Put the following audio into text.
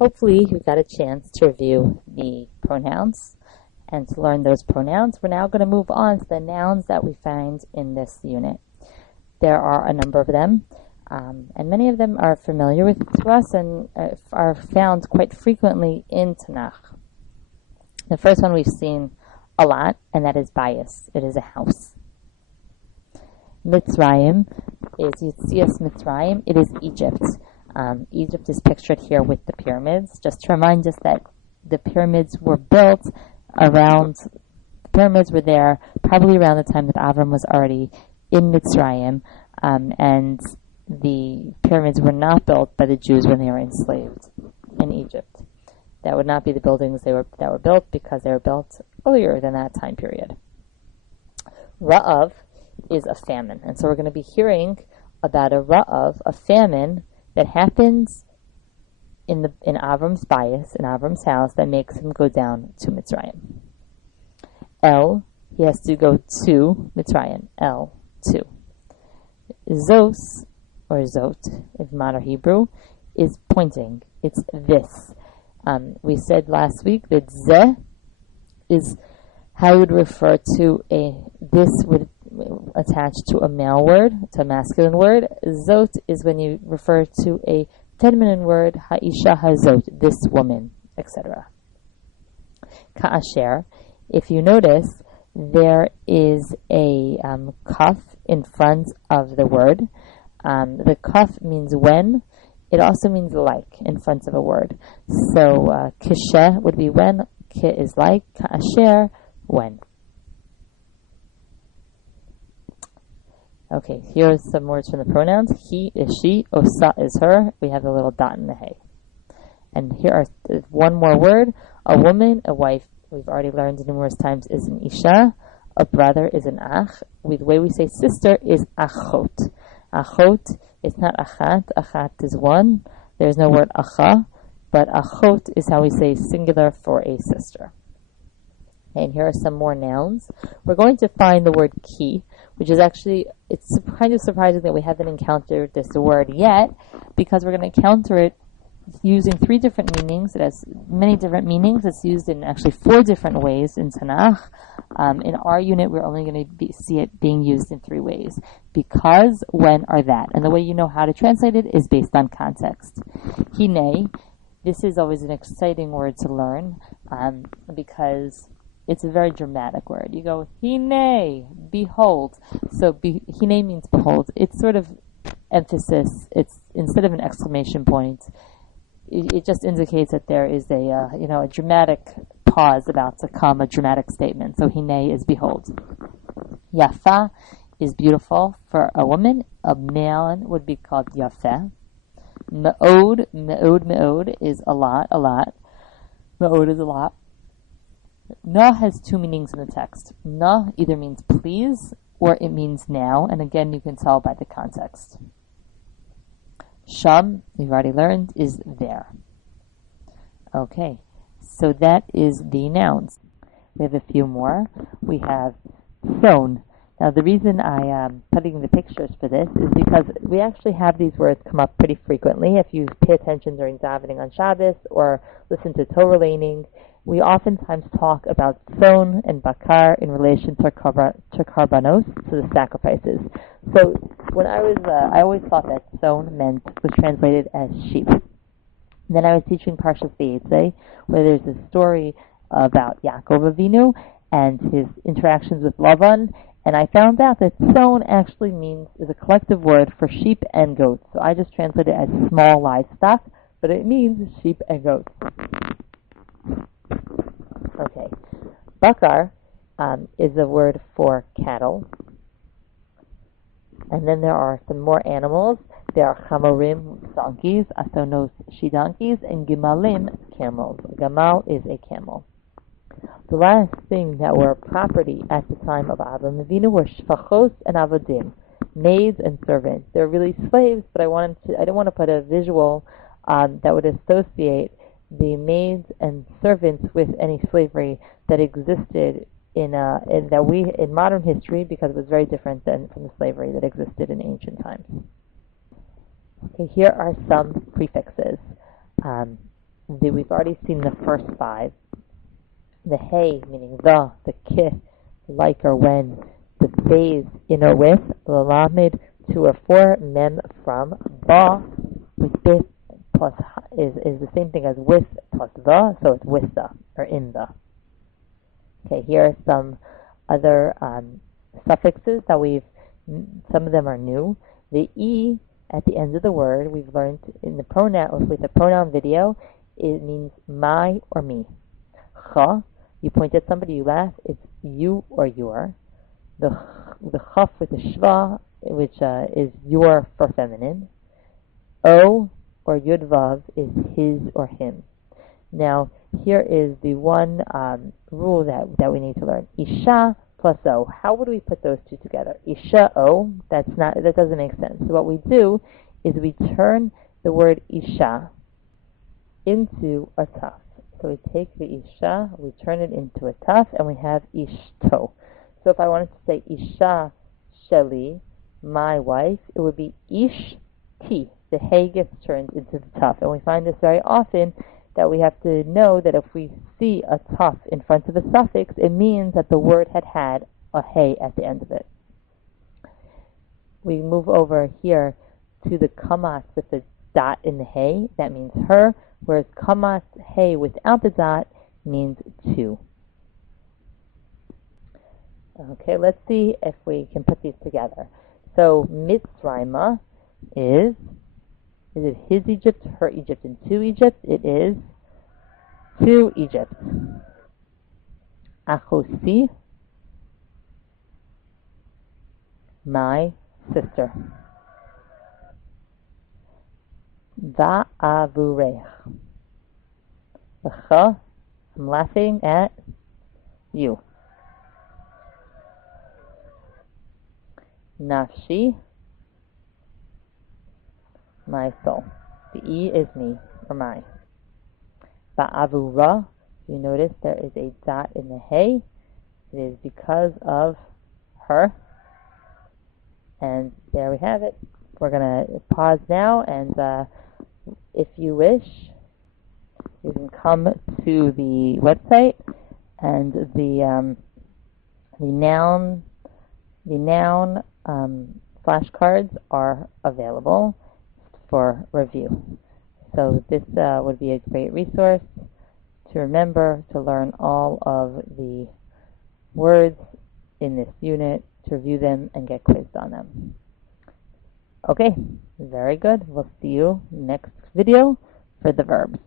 Hopefully you got a chance to review the pronouns and to learn those pronouns. We're now going to move on to the nouns that we find in this unit. There are a number of them, and many of them are familiar to us and are found quite frequently in Tanakh. The first one we've seen a lot, and that is bias. It is a house. Mitzrayim is Yitzias Mitzrayim. It is Egypt. Egypt is pictured here with the pyramids, just to remind us that the pyramids were there probably around the time that Avram was already in Mitzrayim, and the pyramids were not built by the Jews when they were enslaved in Egypt. That would not be the buildings that were built, because they were built earlier than that time period. Ra'av is a famine, and so we're going to be hearing about a Ra'av, a famine that happens in Avram's bias, in Avram's house, that makes him go down to Mitzrayim. He has to go to Mitzrayim. To. Zos, or Zot, in modern Hebrew, is pointing. It's this. We said last week that Zeh is how you would refer to this would attach to a male word, to a masculine word. Zot is when you refer to a feminine word, Ha'isha hazot, this woman, etc. Ka'asher, if you notice, there is a kaf in front of the word. The kaf means when. It also means like in front of a word. So kishe would be when, ki is like, ka'asher, when. Okay, here are some words from the pronouns. He is she, osa is her. We have a little dot in the hay. And here are one more word. A woman, a wife, we've already learned numerous times, is an isha. A brother is an ach. The way we say sister is achot. Achot is not achat. Achat is one. There's no word acha, but achot is how we say singular for a sister. And here are some more nouns. We're going to find the word ki, which is actually, it's kind of surprising that we haven't encountered this word yet, because we're going to encounter it using three different meanings. It has many different meanings. It's used in actually 4 different ways in Tanakh. In our unit, we're only going to see it being used in 3 ways. Because, when, or that. And the way you know how to translate it is based on context. Hine, this is always an exciting word to learn, because it's a very dramatic word. You go, hine, behold. So, hine means behold. It's sort of emphasis. It's instead of an exclamation point, it just indicates that there is a dramatic pause about to come, a dramatic statement. So hine is behold. Yafa is beautiful for a woman. A man would be called yafeh. Me'od is a lot. Me'od is a lot. Na has 2 meanings in the text. Na either means please or it means now, and again you can tell by the context. Sham, we've already learned, is there. Okay, so that is the nouns. We have a few more. We have thon. Now the reason I am putting the pictures for this is because we actually have these words come up pretty frequently. If you pay attention during davening on Shabbos or listen to Torah laning, we oftentimes talk about thon and bakar in relation to karbanos, to the sacrifices. So when I always thought that thon was translated as sheep. Then I was teaching Parshas Vayetze, where there's a story about Yaakov Avinu and his interactions with Lavan, and I found out that thon actually is a collective word for sheep and goats. So I just translated it as small livestock, but it means sheep and goats. Okay. Bakar is a word for cattle. And then there are some more animals. There are chamorim, donkeys, asonos, she-donkeys, and gimalim, camels. Gamal is a camel. The last thing that were property at the time of Avram Avinu were shfachos and avodim, maids and servants. They're really slaves, but I didn't want to put a visual that would associate the maids and servants with any slavery that existed in modern history, because it was very different than from the slavery that existed in ancient times. Okay, here are some prefixes. we've already seen the first five. The hey, meaning the ki, like or when, the bays, in or with, the lamed, to or for, mem, from, ba, with this plus is the same thing as with plus the, so it's with the, or in the. Okay, here are some other suffixes that some of them are new. The e at the end of the word, we've learned in the pronoun, with the pronoun video, it means my or me. Cha, you point at somebody, you laugh, it's you or your. The chaf with the shva, which is your for feminine. O or yud vav is his or him. Now, here is the one rule that we need to learn. Isha plus O. How would we put those two together? Isha O, that doesn't make sense. So what we do is we turn the word Isha into a taf. So we take the Isha, we turn it into a taf, and we have Ishto. So if I wanted to say Isha Sheli, my wife, it would be Ish Ti. The hey gets turned into the taf. And we find this very often, that we have to know that if we see a taf in front of a suffix, it means that the word had a hey at the end of it. We move over here to the kamas with the dot in the hey. That means her, whereas kamas hey without the dot means two. Okay, let's see if we can put these together. So Mitzrayma is it his Egypt, her Egypt, and to Egypt? It is to Egypt. Achosi, my sister. Va'avurech. L'cha, I'm laughing at you. Nafshi, my soul. The E is me, or my. Ba'avura, you notice there is a dot in the hey. It is because of her. And there we have it. We're going to pause now, and if you wish, you can come to the website, and the noun flashcards are available for review. So this would be a great resource to remember, to learn all of the words in this unit, to review them and get quizzed on them. Okay, very good. We'll see you next video for the verbs.